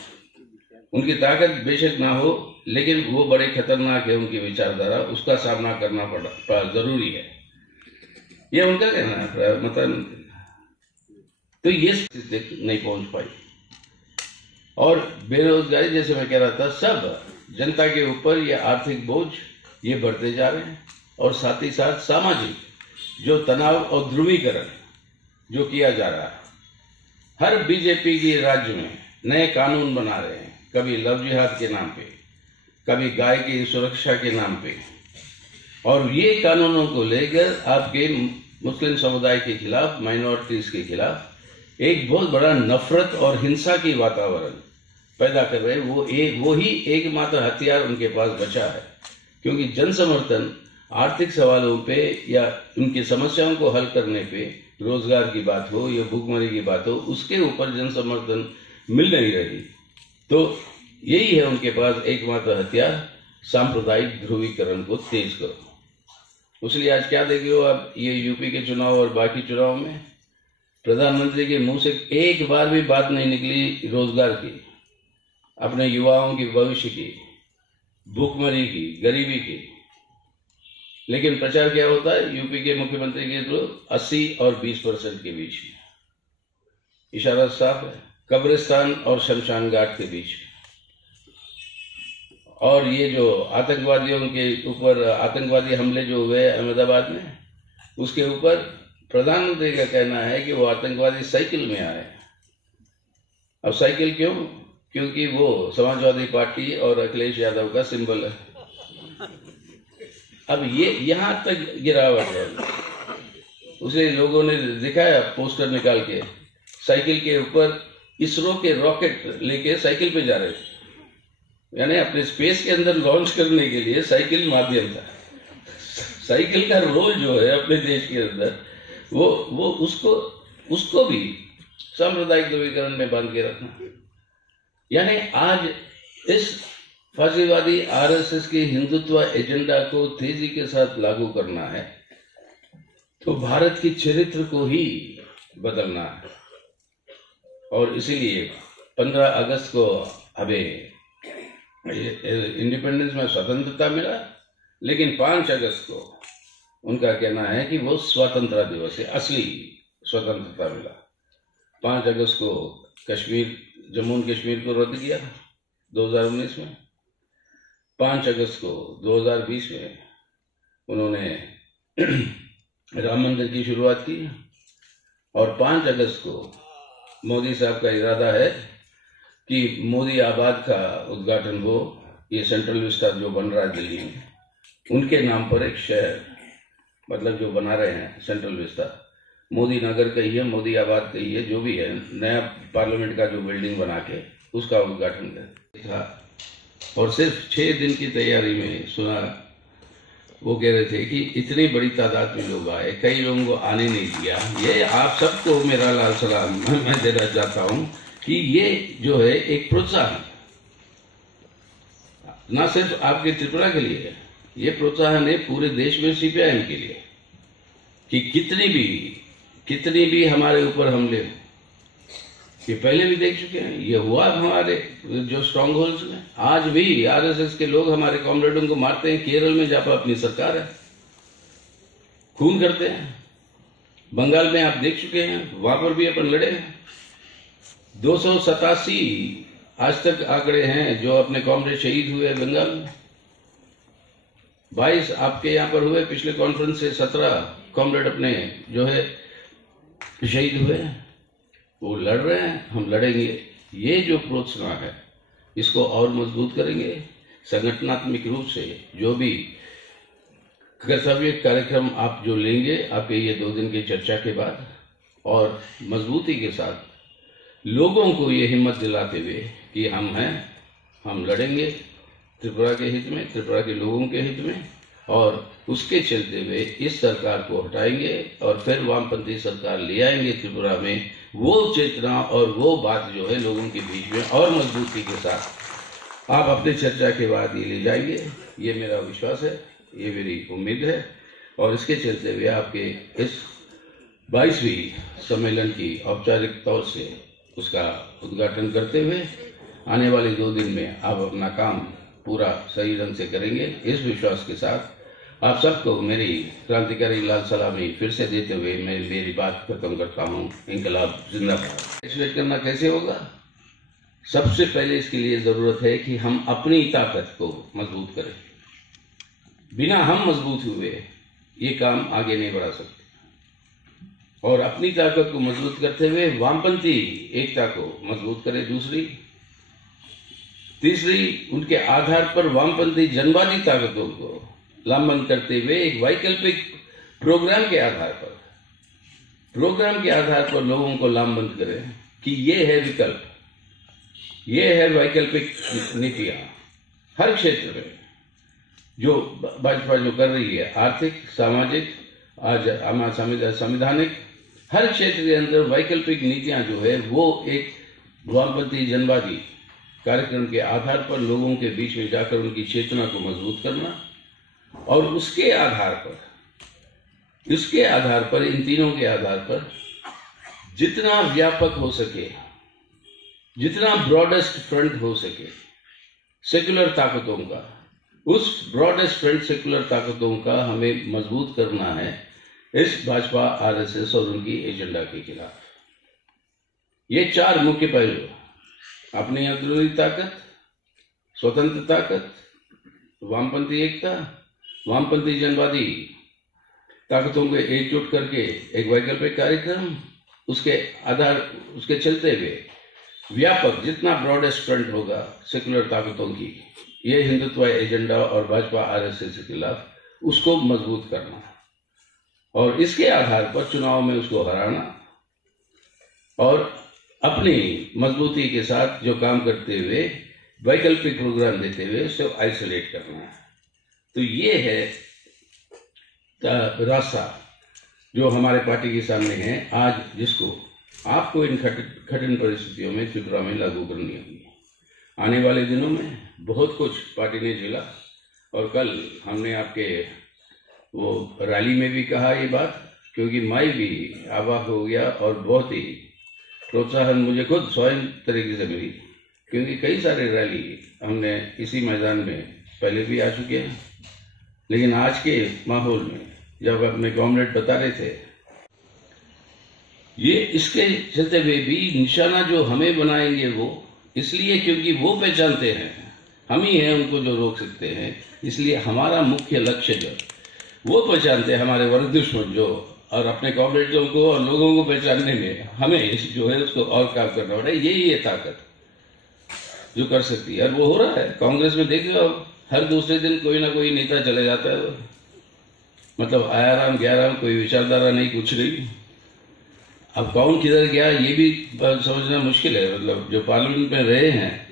उनकी ताकत बेशक ना हो, लेकिन वो बड़े खतरनाक है, उनकी विचारधारा, उसका सामना करना पड़ा जरूरी है। ये उनका कहना है, मतलब तो ये स्थिति नहीं पहुंच पाई। और बेरोजगारी, जैसे मैं कह रहा था, सब जनता के ऊपर ये आर्थिक बोझ ये बढ़ते जा रहे हैं, और साथ ही साथ सामाजिक जो तनाव और ध्रुवीकरण जो किया जा रहा है, हर बीजेपी के राज्य में नए कानून बना रहे हैं, कभी लव जिहाद के नाम पे, कभी गाय की सुरक्षा के नाम पे, और ये कानूनों को लेकर आपके मुस्लिम समुदाय के खिलाफ, माइनॉरिटीज के खिलाफ एक बहुत बड़ा नफरत और हिंसा की वातावरण पैदा कर रहे हैं। वो ही एकमात्र हथियार उनके पास बचा है, क्योंकि जन समर्थन आर्थिक सवालों पे या उनकी समस्याओं को हल करने पे, रोजगार की बात हो या भूखमरी की बात हो, उसके ऊपर जन समर्थन मिल नहीं रही। तो यही है उनके पास एकमात्र हथियार, सांप्रदायिक ध्रुवीकरण को तेज करो। इसलिए आज क्या देख रहे हो आप, ये यूपी के चुनाव और बाकी चुनाव में प्रधानमंत्री के मुंह से एक बार भी बात नहीं निकली रोजगार की, अपने युवाओं की भविष्य की, भूखमरी की, गरीबी की। लेकिन प्रचार क्या होता है यूपी के मुख्यमंत्री के तो 80 और 20% के बीच में, इशारा साफ है, कब्रिस्तान और शमशान घाट के बीच में। और ये जो आतंकवादियों के ऊपर आतंकवादी हमले जो हुए अहमदाबाद में, उसके ऊपर प्रधानमंत्री का कहना है कि वो आतंकवादी साइकिल में आए। अब साइकिल क्यों? क्योंकि वो समाजवादी पार्टी और अखिलेश यादव का सिंबल है। अब ये यहां तक गिरावट है। उसे लोगों ने दिखाया पोस्टर निकाल के, साइकिल के ऊपर इसरो के रॉकेट लेके साइकिल पे जा रहे थे, यानी अपने स्पेस के अंदर लॉन्च करने के लिए साइकिल माध्यम था। साइकिल का रोल जो है अपने देश के अंदर, वो उसको भी सांप्रदायिक ध्रुवीकरण में बांध के रखना। यानी आज इस फासीवादी आरएसएस के हिंदुत्व एजेंडा को तेजी के साथ लागू करना है, तो भारत की चरित्र को ही बदलना है। और इसीलिए 15 अगस्त को हमें इंडिपेंडेंस में स्वतंत्रता मिला, लेकिन 5 अगस्त को उनका कहना है कि वो स्वतंत्रता दिवस है, असली स्वतंत्रता मिला। 5 अगस्त को कश्मीर, जम्मू एंड कश्मीर को रद्द किया 2019 में। 5 अगस्त को 2020 में उन्होंने राम मंदिर की शुरुआत की, और 5 अगस्त को मोदी साहब का इरादा है कि मोदी आबाद का उद्घाटन हो। ये सेंट्रल विस्टा जो बन रहा है दिल्ली में, उनके नाम पर एक शहर, मतलब जो बना रहे हैं सेंट्रल विस्टा, मोदी नगर कहिए, मोदी आबाद कहिए, जो भी है, नया पार्लियामेंट का जो बिल्डिंग बना के उसका उद्घाटन था। और सिर्फ 6 दिन की तैयारी में सुना, वो कह रहे थे कि इतनी बड़ी तादाद में लोग आए, कई लोगों को आने नहीं दिया। ये आप सबको मेरा लाल सलाम मैं देना चाहता हूं कि ये जो है एक प्रोत्साहन, ना सिर्फ आपके त्रिपुरा के लिए, ये प्रोत्साहन है पूरे देश में सीपीआईएम के लिए, कि कितनी भी हमारे ऊपर हमले, ये पहले भी देख चुके हैं, ये हुआ हमारे जो स्ट्रांग होल्ड्स में। आज भी आरएसएस के लोग हमारे कॉमरेडों को मारते हैं। केरल में जहां अपनी सरकार है, खून करते हैं। बंगाल में आप देख चुके हैं, वहां पर भी अपन लड़े हैं। 287 आज तक आंकड़े हैं जो अपने कॉमरेड शहीद हुए बंगाल में। 22 आपके यहाँ पर हुए, पिछले कॉन्फ्रेंस से 17 कॉमरेड अपने जो है शहीद हुए। वो लड़ रहे हैं, हम लड़ेंगे। ये जो प्रोत्साहन है इसको और मजबूत करेंगे। संगठनात्मक रूप से जो भी कर्तव्य कार्यक्रम आप जो लेंगे आपके ये 2 दिन की चर्चा के बाद, और मजबूती के साथ लोगों को ये हिम्मत दिलाते हुए कि हम हैं, हम लड़ेंगे त्रिपुरा के हित में, त्रिपुरा के लोगों के हित में, और उसके चलते हुए इस सरकार को हटाएंगे और फिर वामपंथी सरकार ले आएंगे त्रिपुरा में। वो चेतना और वो बात जो है लोगों के बीच में और मजबूती के साथ आप अपने चर्चा के बाद ये ले जाएंगे। ये मेरा विश्वास है, ये मेरी उम्मीद है। और इसके चलते हुए आपके इस 22वीं सम्मेलन की औपचारिक तौर से उसका उद्घाटन करते हुए आने वाले 2 दिन में आप अपना काम पूरा सही ढंग से करेंगे। इस विश्वास के साथ आप सबको मेरी क्रांतिकारी लाल सलामी फिर से देते हुए मैं मेरी बात खत्म करता हूँ। इंकलाब जिंदाबाद। एक्सलेट करना कैसे होगा? सबसे पहले इसके लिए जरूरत है कि हम अपनी ताकत को मजबूत करें। बिना हम मजबूत हुए ये काम आगे नहीं बढ़ा सकते। और अपनी ताकत को मजबूत करते हुए वामपंथी एकता को मजबूत करें। तीसरी उनके आधार पर वामपंथी जनवादी ताकतों को लामबंद करते हुए एक वैकल्पिक प्रोग्राम के आधार पर लोगों को लामबंद करें कि ये है विकल्प, ये है वैकल्पिक नीतियां हर क्षेत्र में जो भाजपा जो कर रही है, आर्थिक, सामाजिक, आज संवैधानिक, हर क्षेत्र के अंदर वैकल्पिक नीतियां जो है वो एक वामपंथी जनवादी कार्यक्रम के आधार पर लोगों के बीच में जाकर उनकी चेतना को मजबूत करना, और उसके आधार पर इन तीनों के आधार पर जितना व्यापक हो सके, जितना ब्रॉडेस्ट फ्रंट हो सके सेक्युलर ताकतों का, उस ब्रॉडेस्ट फ्रंट सेक्युलर ताकतों का हमें मजबूत करना है इस भाजपा, आरएसएस और उनकी एजेंडा के खिलाफ। ये 4 मुख्य पहलू, अपनी अंदरूनी ताकत, स्वतंत्र ताकत, वामपंथी एकता, वामपंथी जनवादी ताकतों को एकजुट करके एक वैकल्पिक कार्यक्रम, उसके चलते हुए व्यापक जितना ब्रॉडेस्ट फ्रंट होगा सेक्युलर ताकतों की, ये हिंदुत्व एजेंडा और भाजपा आरएसएस के खिलाफ उसको मजबूत करना, और इसके आधार पर चुनाव में उसको हराना, और अपनी मजबूती के साथ जो काम करते हुए वैकल्पिक प्रोग्राम देते हुए उसको आइसोलेट करना है। तो ये है रास्ता जो हमारे पार्टी के सामने है आज, जिसको आपको इन कठिन परिस्थितियों में त्रिपुरा में लागू करनी होगी। आने वाले दिनों में बहुत कुछ पार्टी ने झेला, और कल हमने आपके वो रैली में भी कहा ये बात, क्योंकि मैं भी अवाक हो गया और बहुत ही प्रोत्साहन मुझे खुद स्वयं तरीके से मिली, क्योंकि कई सारे रैली हमने इसी मैदान में पहले भी आ चुके हैं। लेकिन आज के माहौल में जब अपने कॉमरेड बता रहे थे, ये इसके चलते हुए भी निशाना जो हमें बनाएंगे वो इसलिए क्योंकि वो पहचानते हैं हम ही हैं उनको जो रोक सकते हैं, इसलिए हमारा मुख्य लक्ष्य जो वो पहचानते हैं हमारे वर्ग दुश्मन जो, और अपने कॉमरेडों को और लोगों को पहचानने में हमें जो है उसको और काम करना पड़े। यही है ताकत जो कर सकती है, और वो हो रहा है। कांग्रेस में देख लो, हर दूसरे दिन कोई ना कोई नेता चले जाता है, मतलब आया राम गया राम, कोई विचारधारा नहीं, कुछ नहीं। अब कौन किधर गया ये भी समझना मुश्किल है। मतलब जो पार्लियामेंट में रहे हैं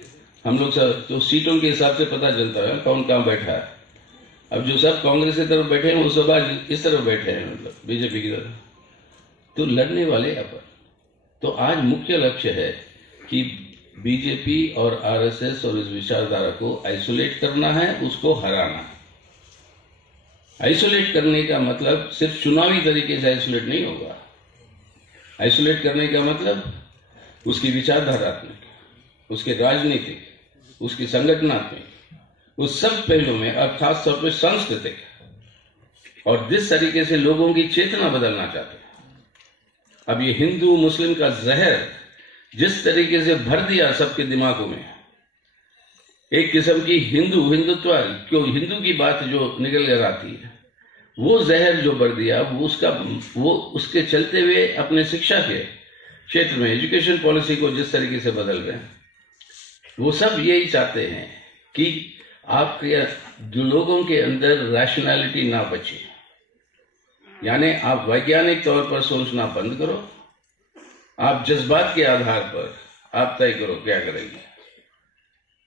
हम लोग सब, तो सीटों के हिसाब से पता चलता है कौन कहाँ बैठा है। अब जो सब कांग्रेस की तरफ बैठे हैं वो सब आज इस तरफ बैठे हैं, मतलब बीजेपी की तरफ, तो लड़ने वाले अपन। तो आज मुख्य लक्ष्य है कि बीजेपी और आरएसएस और इस विचारधारा को आइसोलेट करना है, उसको हराना है। आइसोलेट करने का मतलब सिर्फ चुनावी तरीके से आइसोलेट नहीं होगा। आइसोलेट करने का मतलब उसकी विचारधारात्मक, उसके राजनीतिक, उसकी संगठनात्मक, उस सब पहलू में, और खास तौर पर सांस्कृतिक, और जिस तरीके से लोगों की चेतना बदलना चाहते हैं। अब ये हिंदू मुस्लिम का जहर जिस तरीके से भर दिया सबके दिमागों में, एक किस्म की हिंदुत्व क्यों हिंदू की बात जो निकल कर आती है, वो जहर जो बढ़ दिया वो उसके चलते हुए अपने शिक्षा के क्षेत्र में एजुकेशन पॉलिसी को जिस तरीके से बदल रहे हैं, वो सब यही चाहते हैं कि आपके जो लोगों के अंदर रैशनैलिटी ना बचे, यानी आप वैज्ञानिक तौर पर सोचना बंद करो, आप जज्बात के आधार पर आप तय करो क्या करेंगे,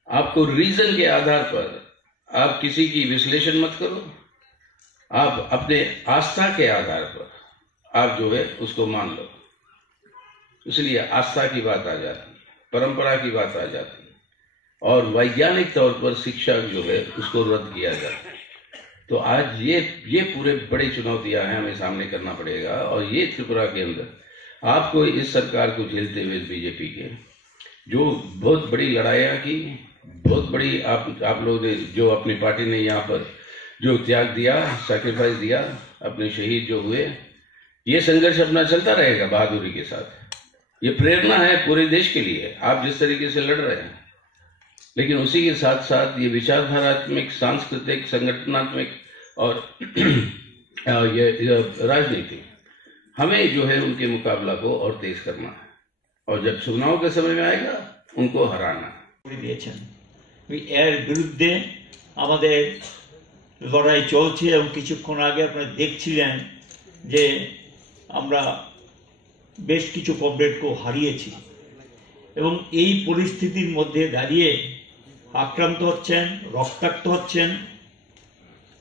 आपको रीजन के आधार पर आप किसी की विश्लेषण मत करो, आप अपने आस्था के आधार पर आप जो है उसको मान लो। इसलिए आस्था की बात आ जाती है, परंपरा की बात आ जाती है, और वैज्ञानिक तौर पर शिक्षा जो है उसको रद्द किया जाता है। तो आज ये पूरे बड़ी चुनौतियां हैं, हमें सामने करना पड़ेगा। और ये त्रिपुरा के अंदर आपको इस सरकार को झेलते हुए बीजेपी के जो बहुत बड़ी लड़ाइयां की, बहुत बड़ी आप लोगों ने जो अपनी पार्टी ने यहाँ पर जो त्याग दिया, सैक्रिफाइस दिया, अपने शहीद जो हुए, ये संघर्ष अपना चलता रहेगा बहादुरी के साथ। ये प्रेरणा है पूरे देश के लिए, आप जिस तरीके से लड़ रहे हैं, लेकिन उसी के साथ साथ ये विचारधारात्मक, सांस्कृतिक, संगठनात्मक और ये राजनीति, हमें जो है उनके मुकाबला को और तेज करना है, और जब चुनाव के समय में आएगा उनको हराना। এর বিরুদ্ধে আমাদের লড়াই চলছে এবং কিছুক্ষণ আগে আপনারা দেখছিলেন যে আমরা বেশ কিছু কমরেডকে হারিয়েছি এবং এই পরিস্থিতির মধ্যে দাঁড়িয়ে আক্রান্ত হচ্ছেন, রক্তাক্ত হচ্ছেন,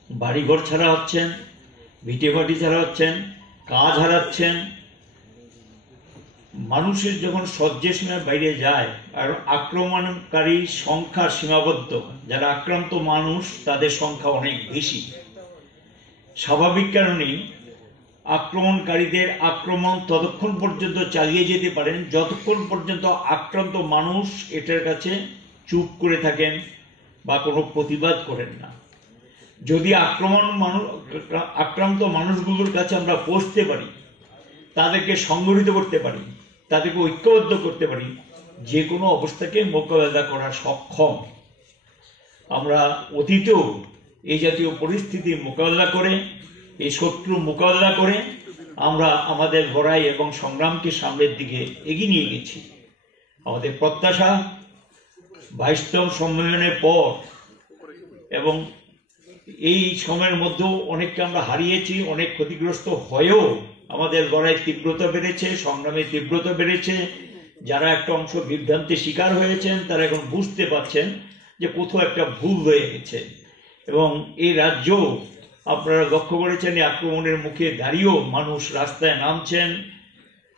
বাড়িঘর ছাড়া হচ্ছেন, ভিটেমাটি ছাড়া হচ্ছেন, কাজ হারাচ্ছেন। মানুষের যখন সহ্যের সীমার বাইরে যায় আর আক্রমণকারী সংখ্যা সীমাবদ্ধ, যারা আক্রান্ত মানুষ তাদের সংখ্যা অনেক বেশি, স্বাভাবিক কারণেই আক্রমণকারীদের আক্রমণ ততক্ষণ পর্যন্ত চালিয়ে যেতে পারেন যতক্ষণ পর্যন্ত আক্রান্ত মানুষ এটার কাছে চুপ করে থাকেন বা কোনো প্রতিবাদ করেন না। যদি আক্রান্ত মানুষগুলোর কাছে আমরা পৌঁছতে পারি, তাদেরকে সংগঠিত করতে পারি, তাদেরকে ঐক্যবদ্ধ করতে পারি, যে কোনো অবস্থাকে মোকাবেলা করা সক্ষম। আমরা অতীতেও এই জাতীয় পরিস্থিতি মোকাবেলা করে, এই শত্রু মোকাবেলা করে আমরা আমাদের লড়াই এবং সংগ্রামকে সামনের দিকে এগিয়ে নিয়ে গেছি। আমাদের প্রত্যাশা 22তম সম্মেলনের পর এবং এই সময়ের মধ্যেও অনেককে আমরা হারিয়েছি, অনেক ক্ষতিগ্রস্ত হয়েও আমাদের লড়াই তীব্রতা বেড়েছে, সংগ্রামের তীব্রতা বেড়েছে। যারা একটা অংশ বিভ্রান্তির শিকার হয়েছেন তারা এখন বুঝতে পারছেন যে কোথাও একটা ভুল হয়ে গেছে। এবং এই রাজ্য আপনারা লক্ষ্য করেছেন, এই আক্রমণের মুখে দাঁড়িয়েও মানুষ রাস্তায় নামছেন,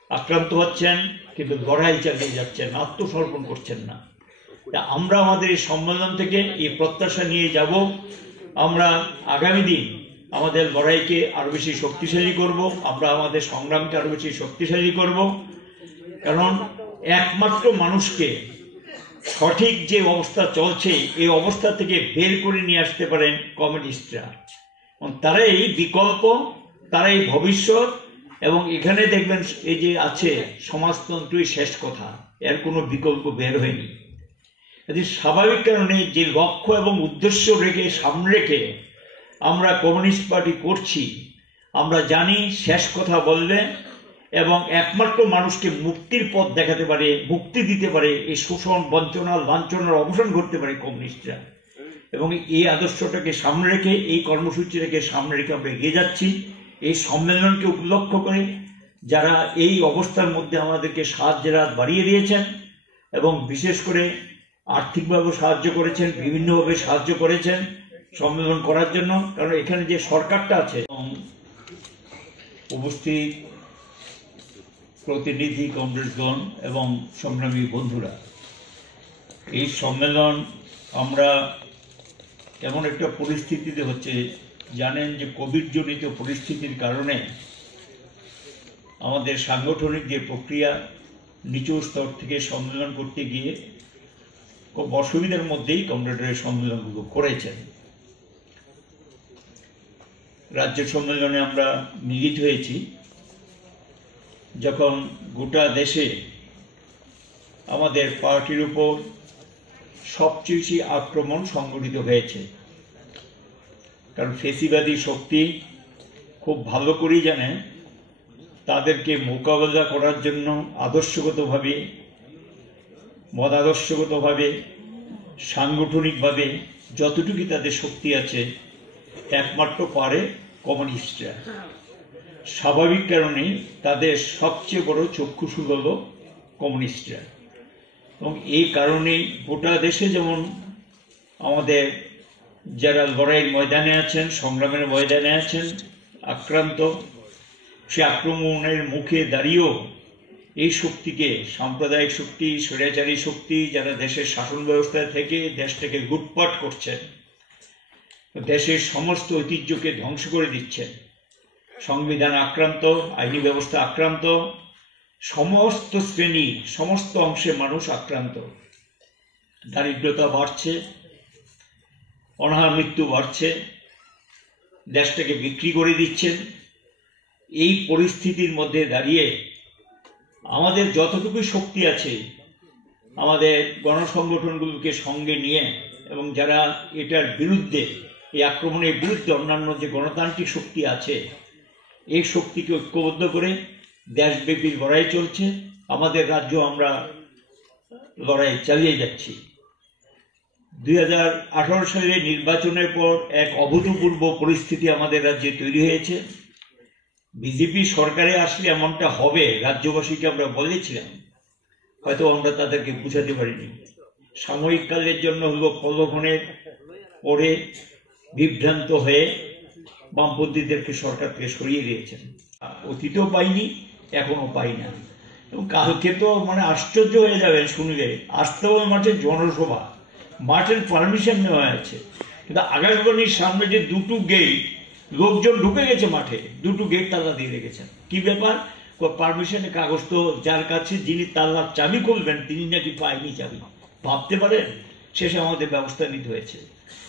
আক্রান্ত হচ্ছেন, কিন্তু লড়াই চালিয়ে যাচ্ছেন, আত্মসমর্পণ করছেন না। আমরা আমাদের এই সম্মেলন থেকে এই প্রত্যাশা নিয়ে যাব, আমরা আগামী দিন আমাদের লড়াইকে আরো বেশি শক্তিশালী করব, আমরা আমাদের সংগ্রামকে আরো বেশি শক্তিশালী করব। কারণ একমাত্র মানুষকে সঠিক যে অবস্থা চলছে এই অবস্থা থেকে বের করে নিয়ে আসতে পারেন কমিউনিস্টরা। তারাই বিকল্প, তারাই ভবিষ্যৎ। এবং এখানে দেখবেন এই যে আছে সমাজতন্ত্রই শেষ কথা, এর কোনো বিকল্প বের হয়নি। স্বাভাবিক কারণে যে লক্ষ্য এবং উদ্দেশ্য রেখে সামনে রেখে আমরা কমিউনিস্ট পার্টি করছি, আমরা জানি শেষ কথা বলবে এবং একমাত্র মানুষকে মুক্তির পথ দেখাতে পারে, মুক্তি দিতে পারে, এই শোষণ, বঞ্চনা, লাঞ্ছনার অবসান করতে পারে কমিউনিস্টরা। এবং এই আদর্শটাকে সামনে রেখে, এই কর্মসূচিটাকে সামনে রেখে আমরা এগিয়ে যাচ্ছি। এই সম্মেলনকে উপলক্ষ করে যারা এই অবস্থার মধ্যে আমাদেরকে সাহায্যের হাত বাড়িয়ে দিয়েছেন এবং বিশেষ করে আর্থিকভাবে সাহায্য করেছেন, বিভিন্নভাবে সাহায্য করেছেন সম্মেলন করার জন্য। কারণ এখানে যে সরকারটা আছে, উপস্থিত প্রতিনিধি কংগ্রেসগণ এবং সংগ্রামী বন্ধুরা, এই সম্মেলন আমরা এমন একটা পরিস্থিতিতে হচ্ছে, জানেন যে কোভিড জনিত পরিস্থিতির কারণে আমাদের সাংগঠনিক যে প্রক্রিয়া, নিচু স্তর থেকে সম্মেলন করতে গিয়ে খুব অসুবিধার মধ্যেই কমরেডরা সম্মেলনগুলো করেছেন। রাজ্য সম্মেলনে আমরা মিলিত হয়েছি যখন গোটা দেশে আমাদের পার্টির উপর সবচেয়ে বেশি আক্রমণ সংগঠিত হয়েছে। কারণ ফেসিবাদী শক্তি খুব ভালো করেই জানে তাদেরকে মোকাবেলা করার জন্য আদর্শগতভাবে, মতাদর্শগতভাবে, সাংগঠনিকভাবে যতটুকু তাদের শক্তি আছে একমাত্র পারে কমিউনিস্টরা। স্বাভাবিক কারণেই তাদের সবচেয়ে বড় চক্ষুশূল হল কমিউনিস্টরা। এবং এই কারণেই গোটা দেশে যেমন আমাদের যারা লড়াইয়ের ময়দানে আছেন, সংগ্রামের ময়দানে আছেন, আক্রান্ত, সে আক্রমণের মুখে দাঁড়িয়েও এই শক্তিকে, সাম্প্রদায়িক শক্তি, স্বৈরাচারী শক্তি, যারা দেশের শাসন ব্যবস্থা থেকে দেশটাকে লুটপাট করছেন, দেশের সমস্ত ঐতিহ্যকে ধ্বংস করে দিচ্ছেন, সংবিধান আক্রান্ত, আইনি ব্যবস্থা আক্রান্ত, সমস্ত শ্রেণী, সমস্ত অংশের মানুষ আক্রান্ত, দারিদ্রতা বাড়ছে, অনাহার মৃত্যু বাড়ছে, দেশটাকে বিক্রি করে দিচ্ছেন। এই পরিস্থিতির মধ্যে দাঁড়িয়ে আমাদের যতটুকু শক্তি আছে, আমাদের গণসংগঠনগুলোকে সঙ্গে নিয়ে এবং যারা এটার বিরুদ্ধে, এই আক্রমণের বিরুদ্ধে অন্যান্য যে গণতান্ত্রিক শক্তি আছে, এই শক্তিকে ঐক্যবদ্ধ করে দেশব্যাপী লড়াই চলছে। আমাদের রাজ্য আমরা লড়াই চালিয়ে যাচ্ছি। 2018 সালে নির্বাচনের পর এক অভূতপূর্ব পরিস্থিতি আমাদের রাজ্যে তৈরি হয়েছে। বিজেপি সরকারে আসলে এমনটা হবে রাজ্যবাসীকে আমরা বলেছিলাম, হয়তো আমরা তাদেরকে বুঝাতে পারিনি। সাময়িক কালের জন্য হলো প্রলোভনের পরে বিভ্রান্ত হয়ে বামপন্থীদেরকে সরকার থেকে সরিয়ে দিয়েছেন। অতীতেও পাইনি, এখনো পাই না। এবং কালকে তো আশ্চর্য হয়ে যাবেন শুনলে, আসতে হবে মাঠে জনসভা, মাঠের পারমিশন নেওয়া আছে, কিন্তু আকাশবাণীর সামনে যে দুটো গেট, লোকজন ঢুকে গেছে মাঠে, দুটো গেট তালা দিয়ে রেখেছেন। কি ব্যাপার? পারমিশনের কাগজ তো যার কাছে, যিনি তালার চাবি খুলবেন, তিনি নাকি পায়নি চাবি। ভাবতে পারেন? শেষে আমাদের ব্যবস্থা নিতে হয়েছে।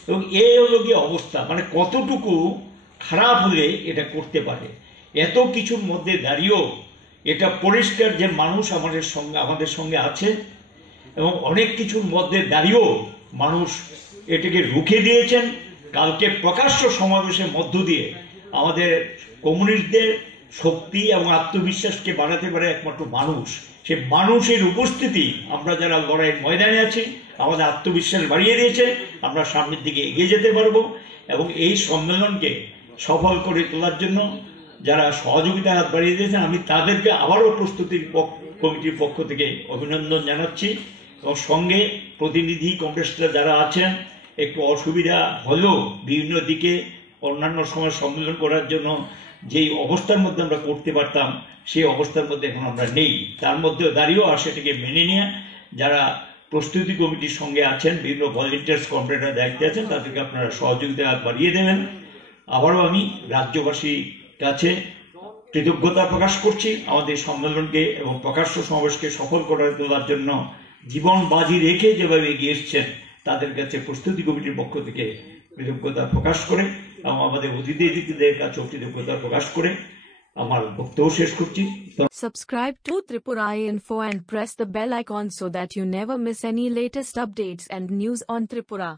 এবং এই হলো গিয়ে অবস্থা, কতটুকু খারাপ হলে এটা করতে পারে। এত কিছুর মধ্যে দাঁড়িয়েও এটা পরিষ্কার যে মানুষ আমাদের সঙ্গে আছে, এবং অনেক কিছুর মধ্যে দাঁড়িয়েও মানুষ এটাকে রুখে দিয়েছেন। কালকে প্রকাশ্য সমাবেশের মধ্য দিয়ে আমাদের কমিউনিস্টদের শক্তি এবং আত্মবিশ্বাসকে বাড়াতে পারে একমাত্র মানুষ। সে মানুষের উপস্থিতি আমরা যারা লড়াইয়ের ময়দানে আছি, আমাদের আত্মবিশ্বাস বাড়িয়ে দিয়েছে। আমরা সামনের দিকে এগিয়ে যেতে পারবো। এবং এই সম্মেলনকে সফল করে তোলার জন্য যারা সহযোগিতার হাত বাড়িয়ে দিয়েছেন, আমি তাদেরকে আবারও প্রস্তুতি কমিটির পক্ষ থেকে অভিনন্দন জানাচ্ছি। এবং সঙ্গে প্রতিনিধি কংগ্রেসরা যারা আছেন, একটু অসুবিধা হলেও বিভিন্ন দিকে অন্যান্য সময় সম্মেলন করার জন্য যেই অবস্থার মধ্যে আমরা করতে পারতাম, সেই অবস্থার মধ্যে এখন আমরা নেই। তার মধ্যে দাঁড়িয়েও আর সেটাকে মেনে নিয়ে যারা প্রস্তুতি কমিটির সঙ্গে আছেন, বিভিন্ন ভলেন্টিয়ার্স কর্পোরেটর দায়িত্বে আছেন, তাদেরকে আপনারা সহযোগিতা হাত বাড়িয়ে দেবেন। আবারও আমি রাজ্যবাসীর কাছে কৃতজ্ঞতা প্রকাশ করছি আমাদের সম্মেলনকে এবং প্রকাশ্য সমাবেশকে সফল করে তোলার জন্য জীবন বাজি রেখে যেভাবে এগিয়ে এসছেন, তাদের কাছে প্রস্তুতি কমিটির পক্ষ থেকে কৃতজ্ঞতা প্রকাশ করে এবং আমাদের অতিথিদের কাছে কৃতজ্ঞতা প্রকাশ করে আমার বক্তব্য শেষ করছি। Subscribe to Tripura Info and press the bell icon so that you never miss any latest updates and news on Tripura.